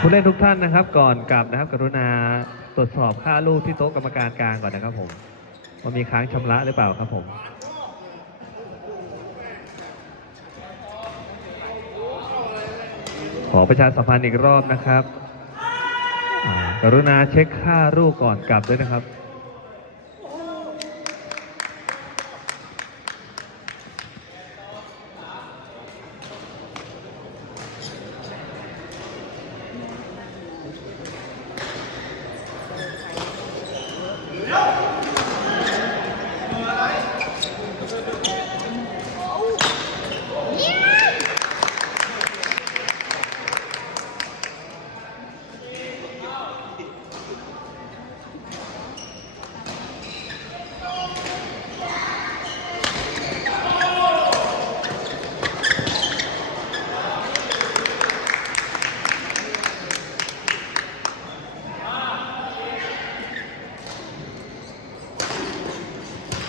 ผู้เล่นทุกท่านนะครับ ก่อนกลับนะครับ กรุณาตรวจสอบค่าลูกที่โต๊ะกรรมการกลางก่อนนะครับผมว่ามีค้างชำระหรือเปล่าครับผมขอประชาสัมพันธ์อีกรอบนะครับอ่ากรุณาเช็คค่าลูกก่อนกลับด้วยนะครับ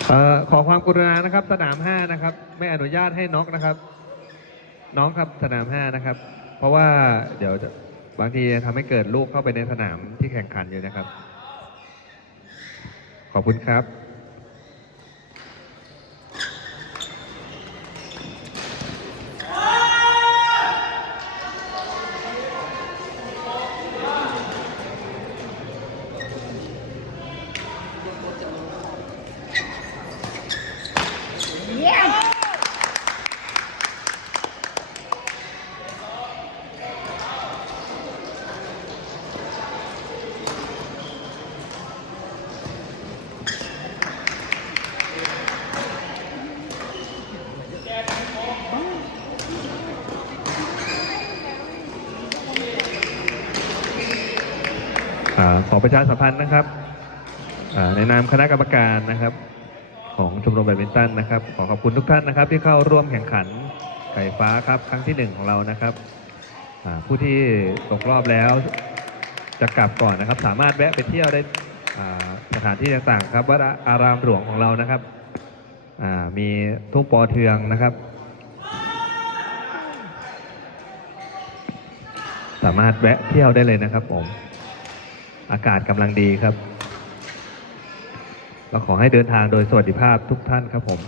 เอ่อขอความกรุณานะครับ สนาม5นะครับ ไม่อนุญาตให้น็อกนะครับ น้องครับสนาม5นะครับ เพราะว่าเดี๋ยวจะบางทีทำให้เกิดลูกเข้าไปในสนามที่แข่งขันอยู่นะครับ ขอบคุณครับ อ่าขอประชาสัมพันธ์นะครับในนามคณะกรรมการนะครับ ของชมรมแบดมินตันนะครับ ขอขอบคุณทุกท่านนะครับ ที่เข้าร่วมแข่งขันไก่ฟ้าครับครั้งที่หนึ่งของเรานะครับผู้ที่ตกรอบแล้วจะกลับก่อนนะครับ สามารถแวะไปเที่ยวได้สถานที่ต่างๆครับวัดอารามหลวงของเรานะครับมีทุ่งปอเทืองนะครับ สามารถแวะเที่ยวได้เลยนะครับผมอากาศกำลังดีครับ เราขอให้เดินทางโดยสวัสดิภาพทุกท่านครับผม